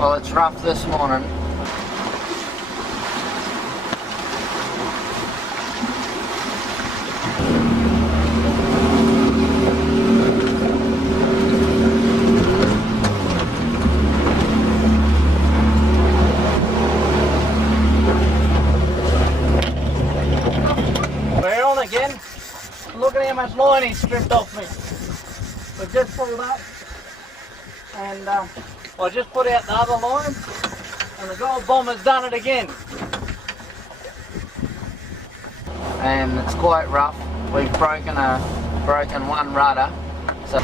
Well, it's rough this morning. We're on again. Look at how much line he's stripped off me. We've just pulled up and I just put out the other line and the gold bomber's done it again. And it's quite rough. We've broken one rudder. So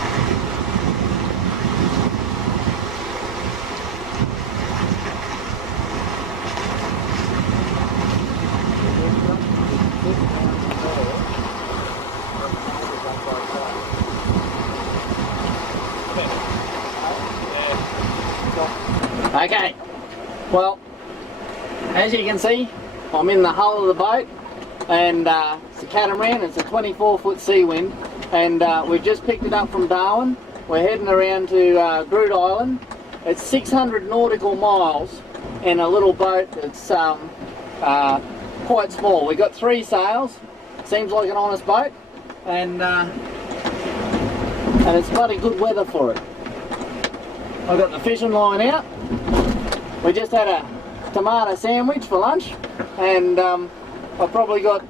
okay, well, as you can see, I'm in the hull of the boat, and it's a catamaran. It's a 24-foot sea wind, and we've just picked it up from Darwin. We're heading around to Groote Eylandt. It's 600 nautical miles in a little boat that's quite small. We've got 3 sails. Seems like an honest boat, and it's bloody good weather for it. I've got the fishing line out. We just had a tomato sandwich for lunch, and I've probably got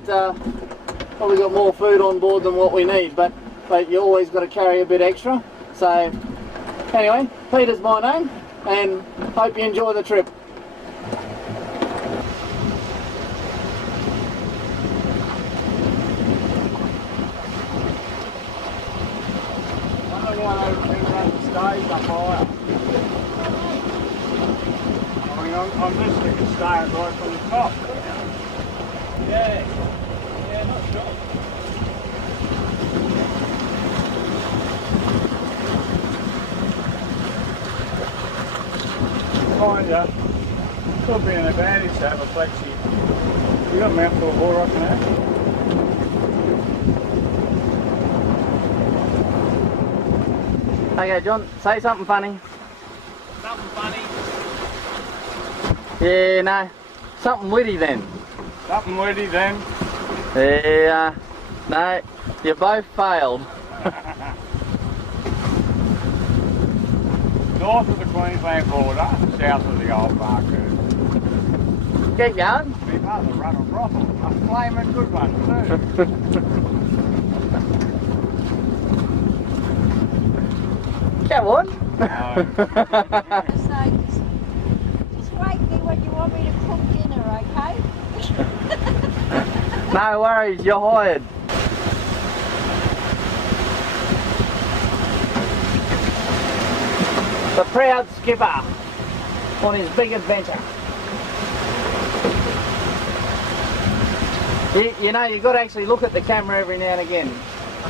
more food on board than what we need, but you always got to carry a bit extra. So anyway, Peter's my name, and hope you enjoy the trip. I'm just thinking staying right from the top. Yeah, not sure. Kind of. Could be an advantage to have a flexi. You got a mouthful of water I can have? Okay, John, say something funny. Something funny. Yeah, no. Something witty then. Something witty then. Yeah, no. You both failed. North of the Queensland border, south of the old Barcoo. Keep going. Be part of the run of brothel. A flaming good one too. Come on. Just wake me when you want me to cook dinner, okay? No worries, you're hired. The proud skipper on his big adventure. You know, you've got to actually look at the camera every now and again.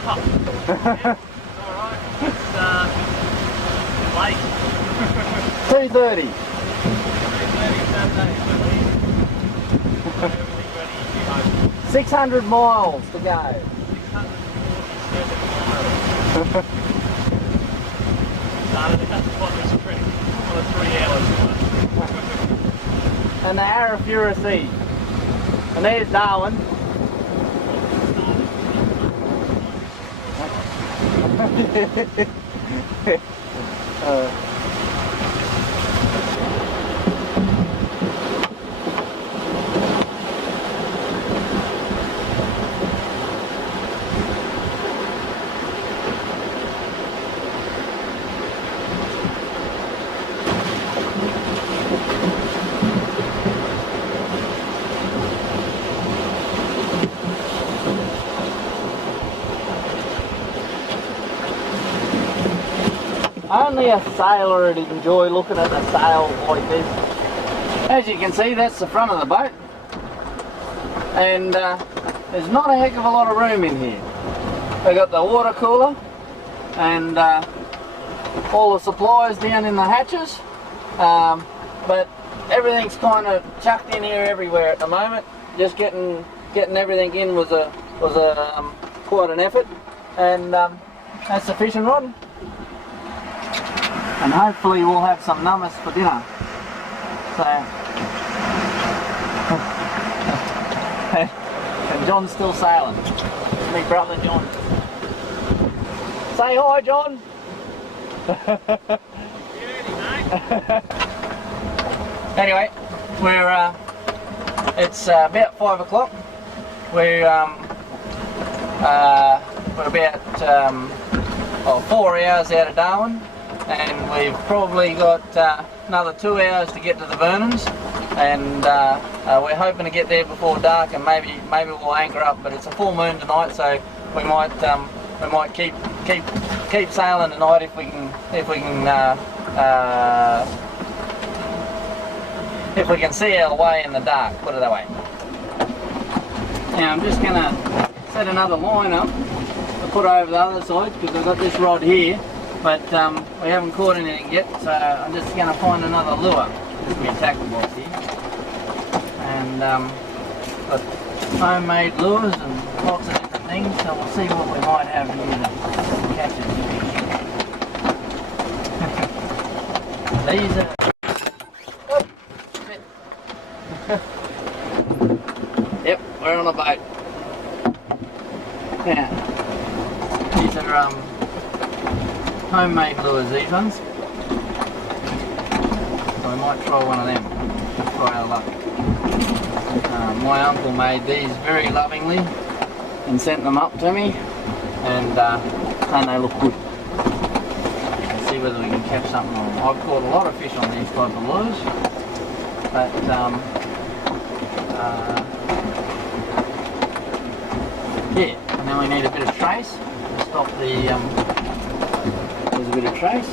Alright, it's late. 2:30. 2:30 Saturday, 600 miles to go. 647 miles. Started at the Spotless Creek on a 3 hours. And the Arafura Sea. And there's Darwin. Only a sailor would enjoy looking at a sail like this. As you can see, that's the front of the boat, and there's not a heck of a lot of room in here. We've got the water cooler and all the supplies down in the hatches, but everything's kind of chucked in here everywhere at the moment. Just getting everything in was quite an effort, and that's the fishing rod. And hopefully we'll have some nummus for dinner. So, and John's still sailing. My brother John. Say hi, John. Anyway, we're it's about 5 o'clock. We're about 4 hours out of Darwin, and we've probably got another 2 hours to get to the Vernons, and we're hoping to get there before dark, and maybe we'll anchor up. But it's a full moon tonight, so we might keep sailing tonight if we can see our way in the dark, put it that way. Now I'm just going to set another line up to put over the other side, because I've got this rod here, but we haven't caught anything yet, so I'm just going to find another lure. This is my tackle box here. And got homemade lures and lots of different things, so we'll see what we might have here to catch it. These are... Yep, we're on a boat. Now, these are homemade lures, these ones. So we might try one of them, try our luck. My uncle made these very lovingly and sent them up to me, and they look good. Let's see whether we can catch something on them. I've caught a lot of fish on these type of lures, but yeah, and then we need a bit of trace to stop the, there's a bit of trace.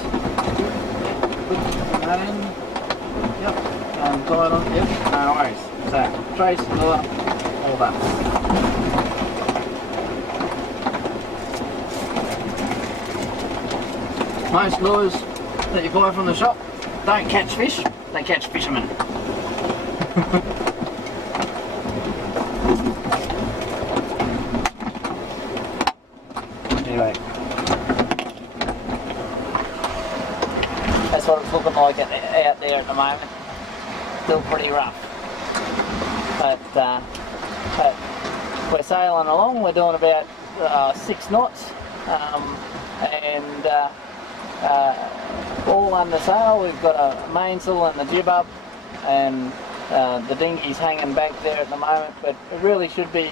Put that in, yep, and tie it on, yep, no worries. So, trace, lure, all that. Most lures that you buy from the shop don't catch fish, they catch fishermen. Anyway, that's what it's looking like out there at the moment. Still pretty rough, but we're sailing along. We're doing about 6 knots, and all under sail. We've got a mainsail and the jib up, and the dinghy's hanging back there at the moment, but it really should be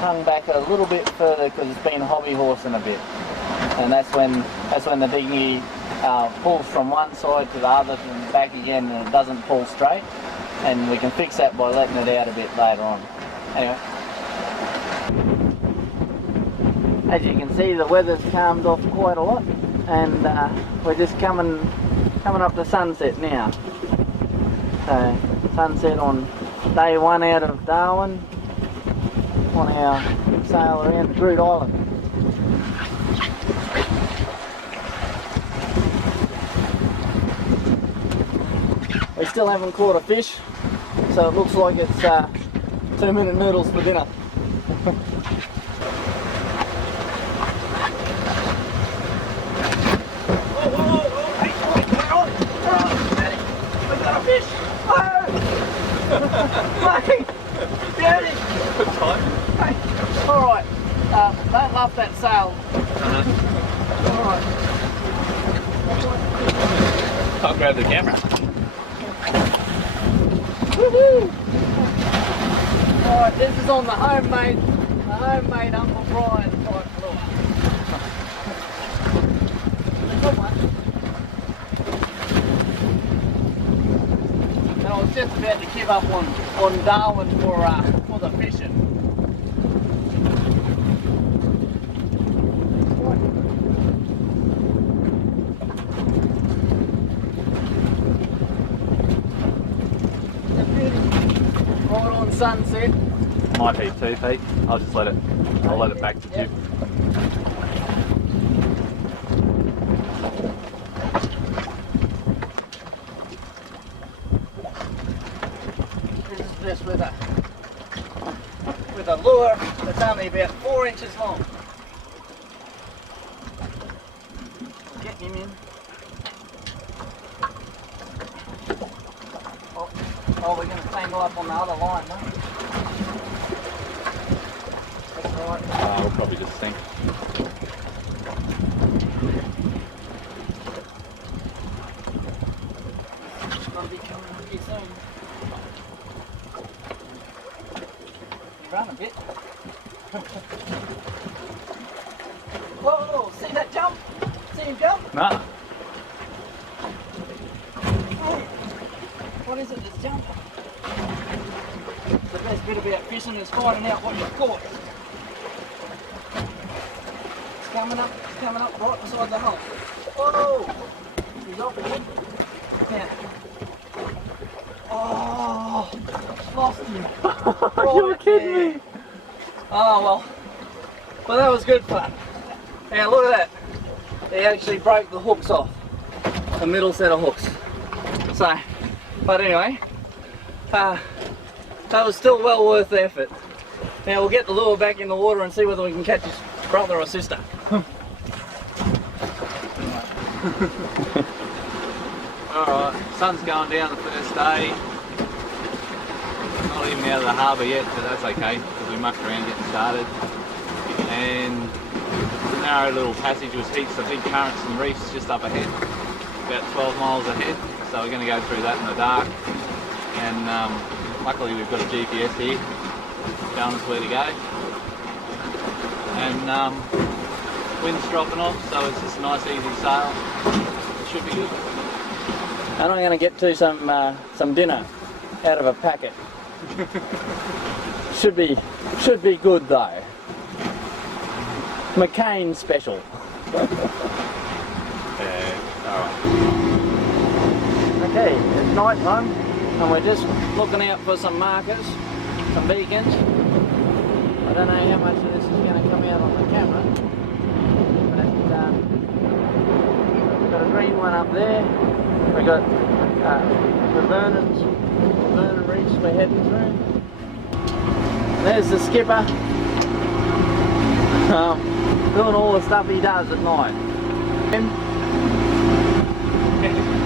hung back a little bit further because it's been hobby horsing a bit, and that's when the dinghy pulls from one side to the other and back again, and it doesn't pull straight, and we can fix that by letting it out a bit later on. Anyway, as you can see, the weather's calmed off quite a lot, and we're just coming up to sunset now. So sunset on day 1 out of Darwin on our sail around Groote Island. We still haven't caught a fish, so it looks like it's 2-minute noodles for dinner. Alright, don't luff that sail. Alright. I'll grab the camera. Woohoo! Alright, this is on the homemade Uncle Brian type lure. Good one. And I was just about to give up on Darwin for the fishing. Right on sunset. Might be 2 feet. I'll let it back to jib. This is just with a lure that's only about 4 inches long. Get him in. Oh, we're going to tangle up on the other line, huh? That's right. We'll probably just sink. It's going to be coming pretty soon. You run a bit. Whoa, see that jump? See him jump? Nah. Hey, what is it that's jumping? The best bit about fishing is finding out what you've caught. It's coming up right beside the hole. Whoa! He's off again. Yeah. Oh, lost him. You're kidding me. Oh well. Well, that was good fun. Now look at that. He actually broke the hooks off. The middle set of hooks. So, but anyway, that was still well worth the effort. Now we'll get the lure back in the water and see whether we can catch his brother or sister. Alright, sun's going down the first day. Not even out of the harbour yet, but that's okay because we mucked around getting started. And it's a narrow little passage with heaps of big currents and reefs just up ahead, about 12 miles ahead. So we're going to go through that in the dark. And luckily we've got a GPS here telling us where to go. And wind's dropping off, so it's just a nice easy sail. It should be good. And I'm going to get to some dinner out of a packet. Should be good though. McCain special. Alright. Okay, it's night time and we're just looking out for some markers, some beacons. I don't know how much of this is going to come out on the camera, but we've got a green one up there. We've got the Vernon Reefs we're heading through. There's the skipper. Doing all the stuff he does at night.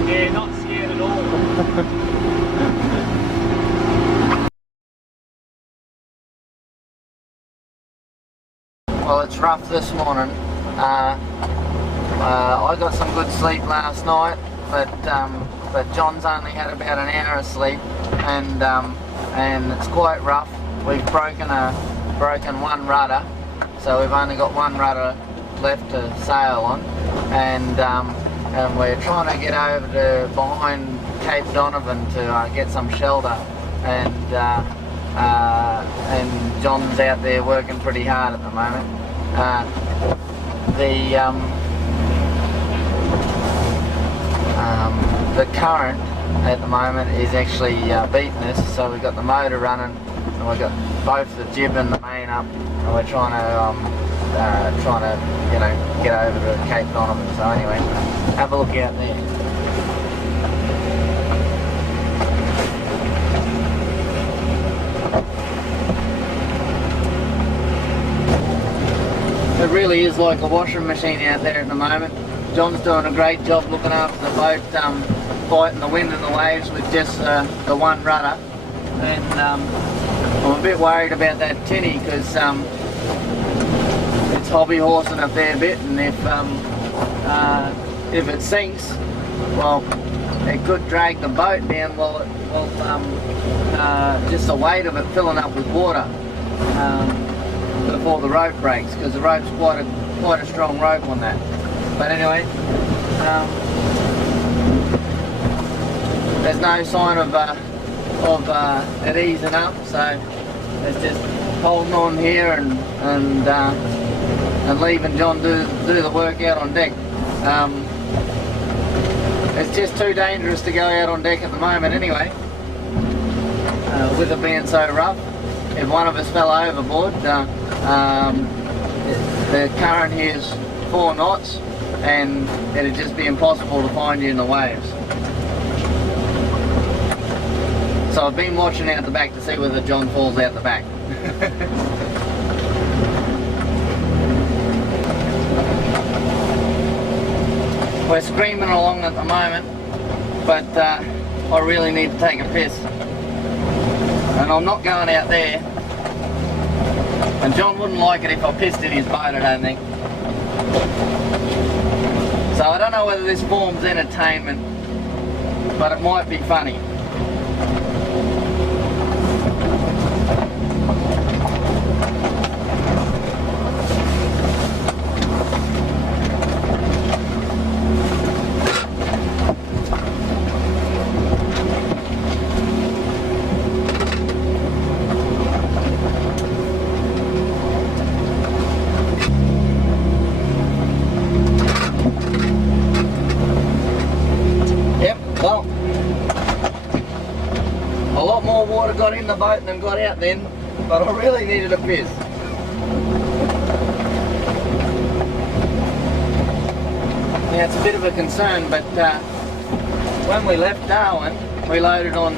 Yeah, not scared at all. Well, it's rough this morning. I got some good sleep last night, but John's only had about an hour of sleep, and it's quite rough. We've broken one rudder, so we've only got one rudder left to sail on, and we're trying to get over to behind Cape Donovan to get some shelter, and John's out there working pretty hard at the moment. The current at the moment is actually beating us, so we've got the motor running and we've got both the jib and the main up, and we're trying to get over to Cape Donovan. So anyway, have a look out there. It really is like a washing machine out there at the moment. John's doing a great job looking after the boat, fighting the wind and the waves with just the one rudder. And I'm a bit worried about that tinny because it's hobby horsing a fair bit, and if it sinks, well, it could drag the boat down. Well, just the weight of it filling up with water before the rope breaks, because the rope's quite a strong rope on that. But anyway, there's no sign of it easing up, so it's just holding on here and leaving John do the work out on deck. It's just too dangerous to go out on deck at the moment anyway, with it being so rough. If one of us fell overboard, the current here is 4 knots, and it'd just be impossible to find you in the waves. So I've been watching out the back to see whether John falls out the back. We're screaming along at the moment, but I really need to take a piss. and I'm not going out there. And John wouldn't like it if I pissed in his boat, I don't think. So I don't know whether this forms entertainment, but it might be funny. Yep, well, a lot more water got in the boat than got out then, but I really needed a piss. Yeah, it's a bit of a concern, but when we left Darwin, we loaded on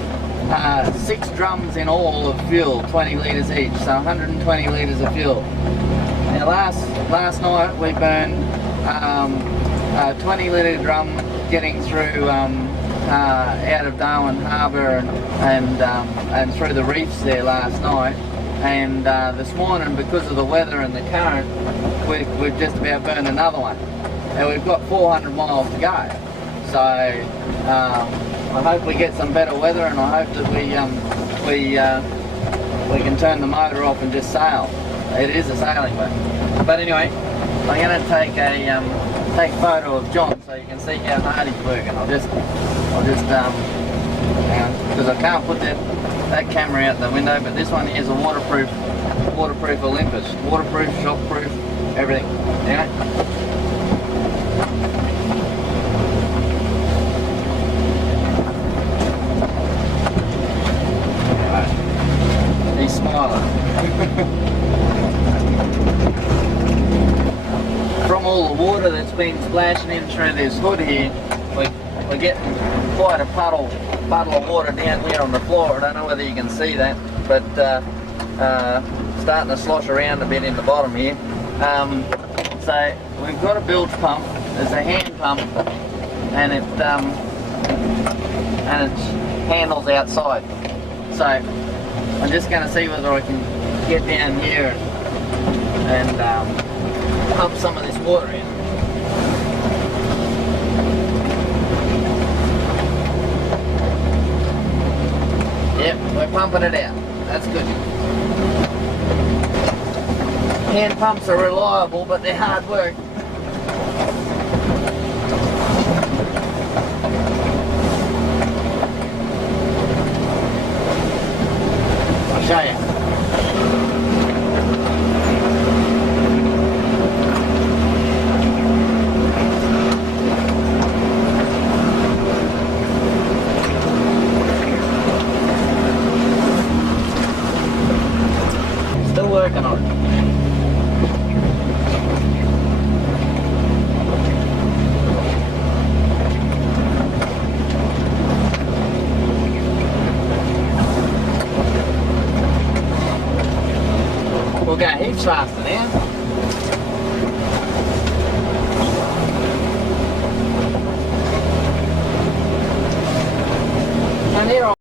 6 drums in all of fuel, 20 litres each, so 120 litres of fuel. Now last night we burned a 20 litre drum getting through out of Darwin Harbour and through the reefs there last night, and this morning, because of the weather and the current, we've just about burned another one, and we've got 400 miles to go. So I hope we get some better weather, and I hope that we can turn the motor off and just sail. It is a sailing boat. But anyway, I'm going to take a photo of John so you can see how hard he's working. I'll just because I can't put that camera out the window, but this one is a waterproof Olympus, waterproof, shockproof, everything. Anyway. He's smiling. From all the water that's been splashing in through this hood here, we're getting quite a puddle of water down here on the floor. I don't know whether you can see that, but starting to slosh around a bit in the bottom here. So we've got a bilge pump. There's a hand pump, and its handles outside. So I'm just going to see whether I can get down here and pump some of this water in. Yep, we're pumping it out. That's good. Hand pumps are reliable, but they're hard work. I'll show you. Still working on it. We'll go heaps faster now. And here